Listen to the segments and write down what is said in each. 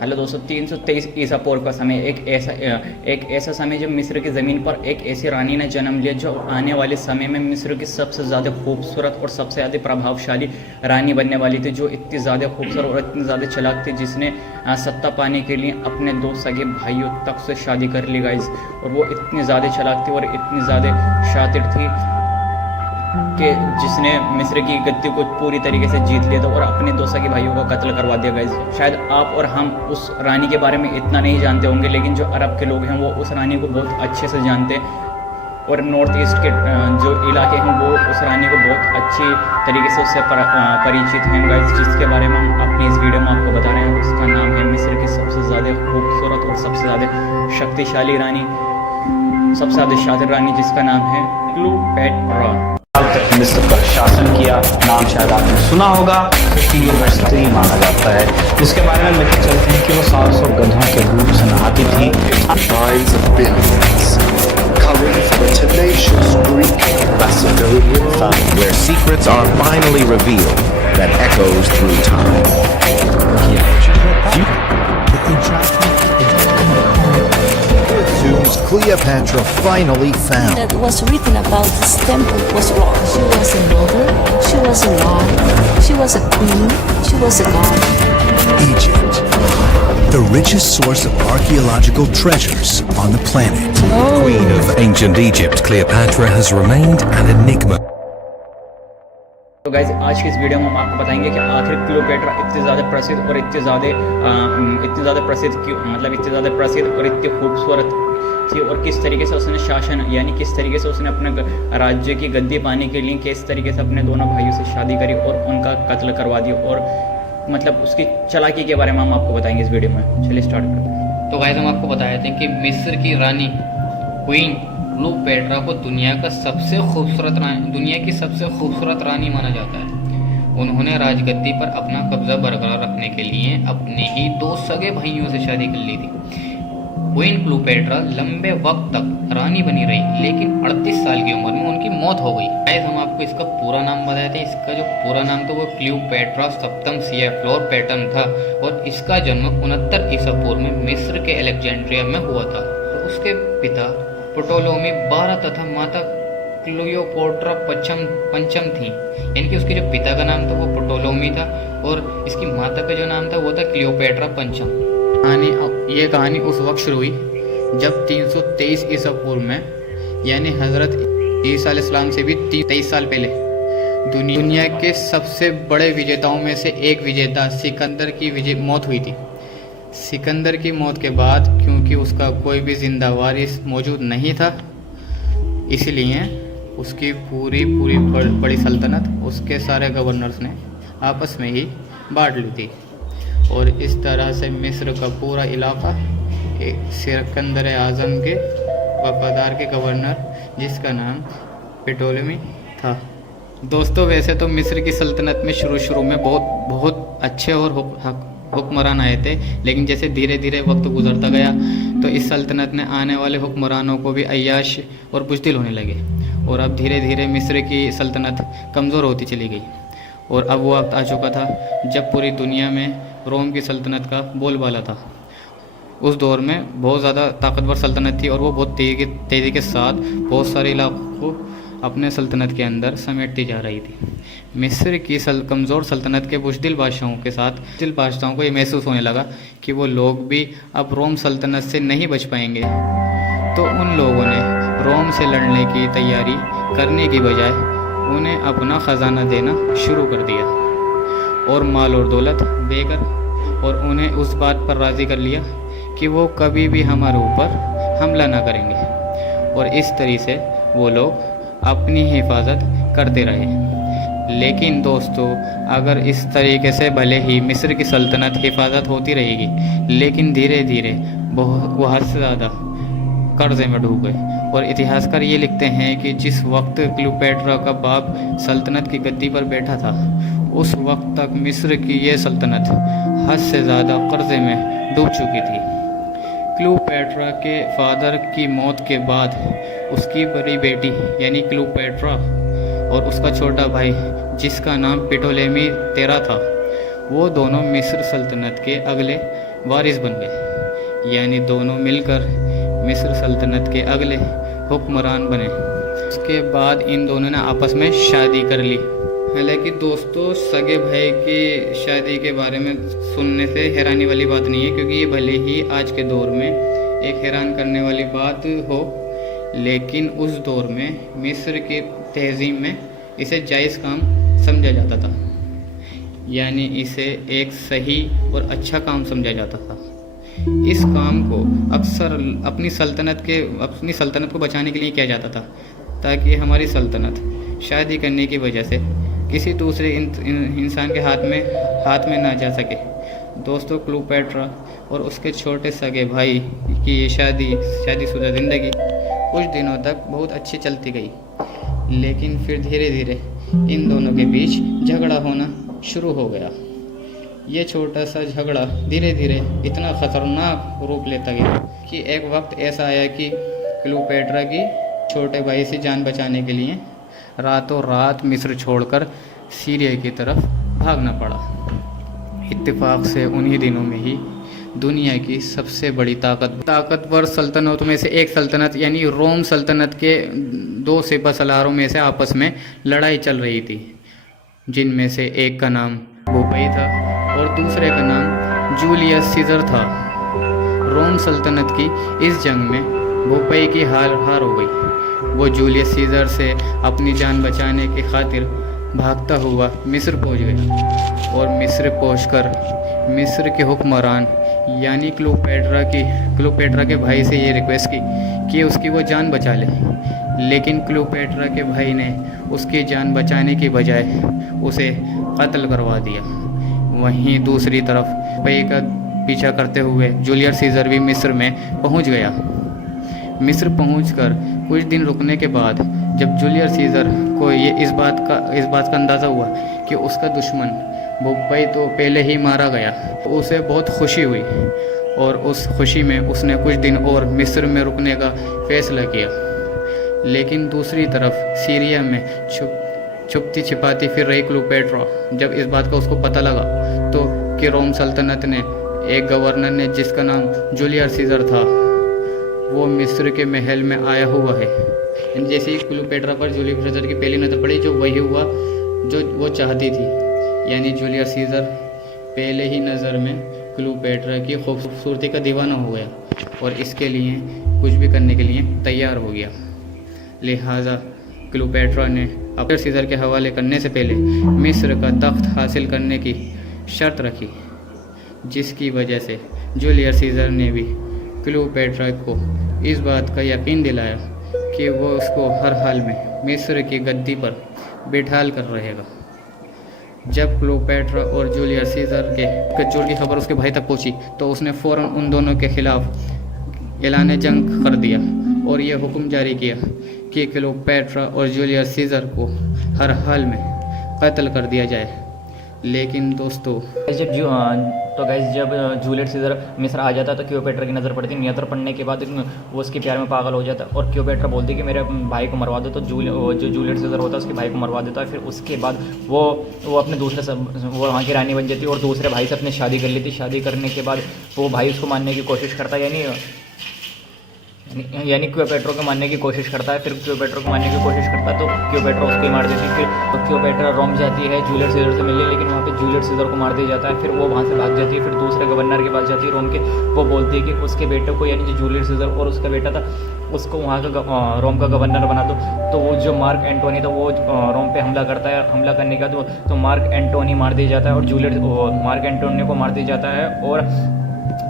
Hello दोस्तों, 323 ईसा पूर्व का समय एक ऐसा समय जब मिस्र की ज़मीन पर एक ऐसी रानी ने जन्म लिया जो आने वाले समय में मिस्र की सबसे ज़्यादा खूबसूरत और सबसे ज़्यादा प्रभावशाली रानी बनने वाली थी, जो इतनी ज़्यादा खूबसूरत और इतनी ज़्यादा चालाक थी जिसने सत्ता पाने के लिए अपने दो सगे भाइयों तक से शादी कर ली गाइस। और वो इतनी ज़्यादा चालाक थी और इतनी ज़्यादा शातिर थी कि जिसने मिस्र की गद्दी को पूरी तरीके से जीत लिया था और अपने दो सगे भाइयों को कत्ल करवा दिया गाइस। शायद आप और हम उस रानी के बारे में इतना नहीं जानते होंगे, लेकिन जो अरब के लोग हैं वो उस रानी को बहुत अच्छे से जानते हैं और नॉर्थ ईस्ट के जो इलाके हैं वो उस रानी को बहुत अच्छी तरीके से उससे परिचित हैं गाइस, जिसके बारे में हम अपनी इस वीडियो में आपको बता रहे हैं। उसका नाम है मिस्र की सबसे ज़्यादा खूबसूरत और सबसे ज़्यादा शक्तिशाली रानी, सबसे ज़्यादा शातिर रानी, जिसका नाम है क्लियोपेट्रा। तक मिस्र पर शासन किया, नाम शायद आपने सुना होगा, यूनिवर्सिटी माना जाता है, जिसके बारे में लिखते चलते हैं कि वो 700 गधों के रूप से नहाती थी। Minds of billions coming from a tenacious Greek Macedonian family where secrets are finally revealed that echoes through time. Cleopatra finally found. That was written about this temple was wrong. She was a mother, she was a wife, she was a queen, she was a god. Egypt, the richest source of archaeological treasures on the planet. Queen of ancient Egypt, Cleopatra has remained an enigma. तो guys आज की इस video में हम आपको बताएंगे कि आखिर क्लियोपेट्रा इतनी ज़्यादा प्रसिद्ध और इतनी ज़्यादा प्रसिद्ध क्यों, मतलब इतनी ज़्यादा प्रसिद्ध और इतनी खूबसूरत थी, और किस तरीके से उसने शासन यानी किस तरीके से उसने अपने राज्य की गद्दी पाने के लिए किस तरीके से अपने दोनों भाइयों से शादी करी और उनका कत्ल करवा दिया, और मतलब उसकी चालाकी के बारे में हम आपको बताएंगे इस वीडियो में। चलिए स्टार्ट करते हैं। तो गाइस हम आपको बताए थे कि मिस्र की रानी क्वीन क्लियोपेट्रा को दुनिया की सबसे खूबसूरत रानी माना जाता है। उन्होंने राजगद्दी पर अपना कब्जा बरकरार रखने के लिए अपने ही दो सगे भाइयों से शादी कर ली थी। क्वीन क्लियोपेट्रा लंबे वक्त तक रानी बनी रही, लेकिन 38 साल की उम्र में उनकी मौत हो गई। गाइस हम आपको इसका पूरा नाम बताए थे। इसका जो पूरा नाम था वो क्लियोपेट्रा सप्तम क्लियोपेट्रा था, और इसका जन्म 69 ईसा पूर्व में मिस्र के अलेक्जेंड्रिया में हुआ था। तो उसके पिता प्टोलेमी 12 तथा माता क्लियोपेट्रा पंचम थी, यानी कि उसके जो पिता का नाम था वो प्टोलेमी था और इसकी माता का जो नाम था वो था क्लियोपेट्रा पंचम। ये कहानी उस वक्त शुरू हुई जब 323 ईसा पूर्व में, यानी हज़रत ईसा अलैहिस्सलाम से भी 23 साल पहले, दुनिया के सबसे बड़े विजेताओं में से एक विजेता सिकंदर की मौत हुई थी। सिकंदर की मौत के बाद क्योंकि उसका कोई भी जिंदा वारिस मौजूद नहीं था, इसलिए उसकी पूरी बड़ी सल्तनत उसके सारे गवर्नर्स ने आपस में ही बांट ली थी, और इस तरह से मिस्र का पूरा इलाका एक सिकंदर आज़म के वफादार के गवर्नर, जिसका नाम प्टोलेमी था। दोस्तों वैसे तो मिस्र की सल्तनत में शुरू में बहुत अच्छे और हुक्मरान आए थे, लेकिन जैसे धीरे धीरे वक्त गुजरता गया तो इस सल्तनत में आने वाले हुक्मरानों को भी अय्याश और बुज़दिल होने लगे, और अब धीरे धीरे मिस्र की सल्तनत कमज़ोर होती चली गई। और अब वो वक्त आ चुका था जब पूरी दुनिया में रोम की सल्तनत का बोलबाला था। उस दौर में बहुत ज़्यादा ताकतवर सल्तनत थी और वो बहुत तेज़ी के साथ बहुत सारे इलाकों को अपने सल्तनत के अंदर समेटती जा रही थी। मिस्र की कमज़ोर सल्तनत के बुज़दिल बादशाहों को ये महसूस होने लगा कि वो लोग भी अब रोम सल्तनत से नहीं बच पाएंगे, तो उन लोगों ने रोम से लड़ने की तैयारी करने की बजाय उन्हें अपना ख़जाना देना शुरू कर दिया और माल और दौलत देकर, और उन्हें उस बात पर राज़ी कर लिया कि वो कभी भी हमारे ऊपर हमला ना करेंगे, और इस तरीके से वो लोग अपनी हिफाजत करते रहे। लेकिन दोस्तों अगर इस तरीके से भले ही मिस्र की सल्तनत हिफाजत होती रहेगी, लेकिन धीरे धीरे वो हद से ज़्यादा कर्जे में डूब गए। और इतिहासकार ये लिखते हैं कि जिस वक्त क्लियोपेट्रा का बाप सल्तनत की गद्दी पर बैठा था, उस वक्त तक मिस्र की ये सल्तनत हद से ज़्यादा कर्जे में डूब चुकी थी। क्लियोपेट्रा के फादर की मौत के बाद उसकी बड़ी बेटी यानी क्लियोपेट्रा और उसका छोटा भाई जिसका नाम प्टोलेमी तेरा था, वो दोनों मिस्र सल्तनत के अगले वारिस बन गए, यानी दोनों मिलकर मिस्र सल्तनत के अगले हुक्मरान बने। उसके बाद इन दोनों ने आपस में शादी कर ली। हालांकि दोस्तों सगे भाई की शादी के बारे में सुनने से हैरानी वाली बात नहीं है, क्योंकि ये भले ही आज के दौर में एक हैरान करने वाली बात हो, लेकिन उस दौर में मिस्र की तहजीब में इसे जायज़ काम समझा जाता था, यानी इसे एक सही और अच्छा काम समझा जाता था। इस काम को अक्सर अपनी सल्तनत को बचाने के लिए किया जाता था, ताकि हमारी सल्तनत शादी करने की वजह से किसी दूसरे इंसान के हाथ में ना जा सके। दोस्तों क्लियोपेट्रा और उसके छोटे सगे भाई की ये शादीशुदा ज़िंदगी कुछ दिनों तक बहुत अच्छी चलती गई, लेकिन फिर धीरे धीरे इन दोनों के बीच झगड़ा होना शुरू हो गया। ये छोटा सा झगड़ा धीरे धीरे इतना ख़तरनाक रूप लेता गया कि एक वक्त ऐसा आया कि क्लियोपेट्रा की छोटे भाई से जान बचाने के लिए रातों रात मिस्र छोड़कर सीरिया की तरफ भागना पड़ा। इत्तेफाक से उन्हीं दिनों में ही दुनिया की सबसे बड़ी ताकतवर सल्तनतों में से एक सल्तनत यानी रोम सल्तनत के 2 सिपह सलारों में से आपस में लड़ाई चल रही थी, जिनमें से एक का नाम पोपेई था और दूसरे का नाम जूलियस सीजर था। रोम सल्तनत की इस जंग में पोपेई की हार हो गई। वो जूलियस सीजर से अपनी जान बचाने की खातिर भागता हुआ मिस्र पहुंच गया और मिस्र पहुंचकर मिस्र के हुक्मरान यानी क्लियोपेट्रा के भाई से ये रिक्वेस्ट की कि उसकी वो जान बचा ले, लेकिन क्लियोपेट्रा के भाई ने उसकी जान बचाने की बजाय उसे कत्ल करवा दिया। वहीं दूसरी तरफ पोपेई का पीछा करते हुए जूलियस सीजर भी मिस्र में पहुंच गया। मिस्र पहुंचकर कुछ दिन रुकने के बाद जब जूलियस सीजर को ये इस बात का अंदाज़ा हुआ कि उसका दुश्मन पोपेई तो पहले ही मारा गया, तो उसे बहुत खुशी हुई और उस खुशी में उसने कुछ दिन और मिस्र में रुकने का फैसला किया। लेकिन दूसरी तरफ सीरिया में छुपती छिपाती फिर रही क्लियोपेट्रा जब इस बात का उसको पता लगा तो कि रोम सल्तनत ने एक गवर्नर ने जिसका नाम जूलियस सीजर था वो मिस्र के महल में आया हुआ है। जैसे ही क्लियोपेट्रा पर जूलियस सीजर की पहली नज़र पड़ी जो वही हुआ जो वो चाहती थी, यानी जूलियस सीजर पहले ही नज़र में क्लियोपेट्रा की खूबसूरती का दीवाना हो गया और इसके लिए कुछ भी करने के लिए तैयार हो गया। लिहाजा क्लियोपेट्रा ने अपने सीजर के हवाले करने से पहले मिस्र का तख्त हासिल करने की शर्त रखी, जिसकी वजह से जूलियस सीजर ने भी क्लियोपेट्रा को इस बात का यकीन दिलाया कि वो उसको हर हाल में मिस्र की गद्दी पर बिठाल कर रहेगा। जब क्लियोपेट्रा और जूलियस सीजर के गठजोड़ की खबर उसके भाई तक पहुंची तो उसने फ़ौरन उन दोनों के खिलाफ ऐलान जंग कर दिया और ये हुक्म जारी किया कि क्लियोपेट्रा और जूलियस सीजर को हर हाल में कत्ल कर दिया जाए। लेकिन दोस्तों जब जूलियस सीजर मिस्र आ जाता तो क्लियोपेट्रा की नज़र पड़ती। नज़र पड़ने के बाद वो उसके प्यार में पागल हो जाता और क्लियोपेट्रा बोलती कि मेरे भाई को मरवा दो, तो जो जूलियस सीजर होता है उसके भाई को मरवा देता है। फिर उसके बाद वो अपने वो वहाँ की रानी बन जाती और दूसरे भाई से अपने शादी कर लेती। शादी करने के बाद वो भाई उसको मारने की कोशिश करता यानी क्लियोपेट्रा को मारने की कोशिश करता है। फिर क्लियोपेट्रा को मारने की कोशिश करता है तो क्लियोपेट्रा उसको ही मार देती। फिर तो क्लियोपेट्रा रोम जाती है जूलियस सीजर से मिलने, लेकिन वहाँ पे जूलियस सीजर को मार दिया जाता है। फिर वो वहाँ से भाग जाती है। फिर दूसरे गवर्नर के पास जाती है रोम के। वो बोलती है कि उसके बेटे को यानी जो जूलियस सीजर और उसका बेटा था उसको वहाँ का रोम का गवर्नर बना दो। तो वो जो मार्क एंटोनी था वो रोम पे हमला करता है। हमला करने का तो मार्क एंटोनी मार दिया जाता है और मार्क एंटोनी को मार दिया जाता है और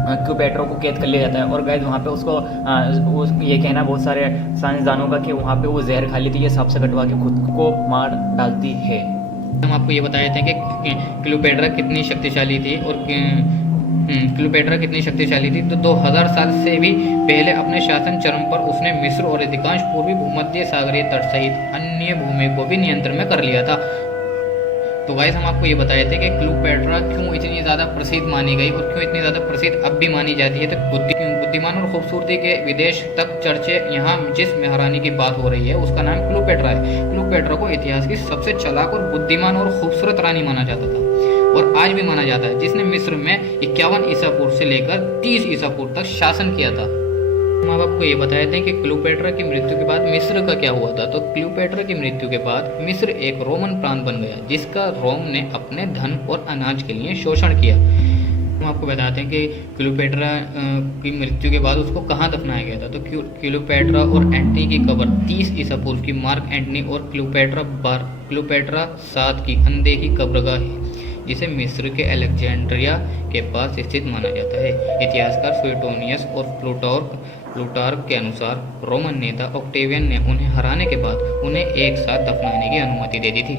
क्लियोपेट्रा को कैद कर लिया जाता है। और गाइस वहाँ पे उसको ये कहना बहुत सारे साइंसदानों का कि वहाँ पे वो जहर खा लेती है, सांप से कटवा के खुद को मार डालती है। हम आपको ये बताए थे कि क्लियोपेट्रा कितनी शक्तिशाली थी और क्लियोपेट्रा कितनी शक्तिशाली थी। तो 2000 साल से भी पहले अपने शासन चरम पर उसने मिस्र और अधिकांश पूर्वी भूमध्य सागरीय तट सहित अन्य भूमि को भी नियंत्रण में कर लिया था। तो गाइस हम आपको ये बताए थे कि क्लियोपेट्रा क्यों इतनी ज़्यादा प्रसिद्ध मानी गई और क्यों इतनी ज़्यादा प्रसिद्ध अब भी मानी जाती है। तो बुद्धिमान और खूबसूरती के विदेश तक चर्चे यहाँ जिस महारानी की बात हो रही है उसका नाम क्लियोपेट्रा है। क्लियोपेट्रा को इतिहास की सबसे चालाक और बुद्धिमान और खूबसूरत रानी माना जाता था और आज भी माना जाता है, जिसने मिस्र में 51 ईसा पूर्व से लेकर 30 ईसा पूर्व तक शासन किया था। हम अब आपको ये बता देते हैं कि क्लियोपेट्रा की मृत्यु के बाद मिस्र का क्या हुआ था। तो क्लियोपेट्रा की मृत्यु के बाद मिस्र एक रोमन प्रांत बन गया, जिसका रोम ने अपने धन और अनाज के लिए शोषण किया। हम आपको बताते हैं कि क्लियोपेट्रा की मृत्यु के बाद उसको कहाँ दफनाया गया था। तो क्लियोपेट्रा और एंटनी की कब्र 30 ईसा पूर्व की मार्क एंटनी और क्लियोपेट्रा 7 की अनदेखी कब्रगाह है, जिसे मिस्र के अलेक्जेंड्रिया के पास स्थित माना जाता है। इतिहासकार सुएटोनियस और प्लूटार्क के अनुसार रोमन नेता ऑक्टेवियन ने उन्हें हराने के बाद उन्हें एक साथ दफनाने की अनुमति दे दी थी।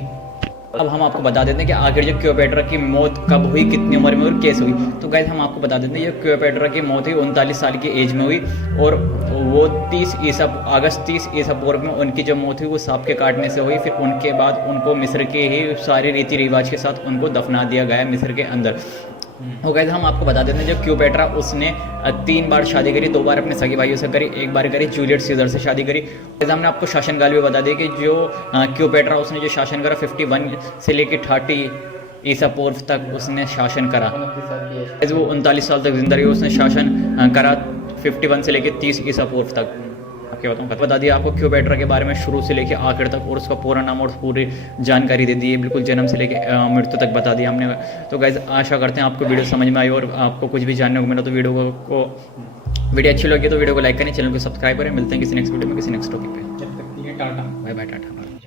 अब हम आपको बता देते हैं कि आखिर जो क्लियोपेट्रा की मौत कब हुई, कितनी उम्र में और कैसे हुई। तो गाइस हम आपको बता देते हैं ये क्लियोपेट्रा की मौत हुई 39 साल की एज में हुई, और वो अगस्त 30 ईसा पूर्व में उनकी जो मौत हुई वो सांप के काटने से हुई। फिर उनके बाद उनको मिस्र के ही सारे रीति रिवाज के साथ उनको दफना दिया गया मिस्र के अंदर। तो गाइस हम आपको बता देते हैं जो क्लियोपेट्रा उसने 3 बार शादी करी, 2 बार अपने सगे भाइयों से करी, 1 बार करी जूलियस सीजर से शादी करी। गाइस हमने आपको शासनकाल भी बता दिया कि जो क्लियोपेट्रा उसने जो शासन करा 51 से लेकर 30 ईसा पूर्व तक उसने शासन करा। वो 39 साल तक जिंदा रही, उसने शासन करा 51 से लेकर 30 ईसा पूर्व तक। क्या बताऊँ, बता दिया आपको क्लियोपेट्रा के बारे में शुरू से लेकर आखिर तक, और उसका पूरा नाम और पूरी जानकारी दे दी है, बिल्कुल जन्म से लेकर मृत्यु तक बता दिया हमने। तो गाइस आशा करते हैं आपको वीडियो समझ में आई और आपको कुछ भी जानने को मिला। तो वीडियो अच्छी लगी तो वीडियो को लाइक करें, चैनल को सब्सक्राइब करें। मिलते हैं किसी नेक्स्ट वीडियो में किसी नेक्स्ट टॉपिक पे। जब तक के लिए टाटा, बाय बाय, टाटा।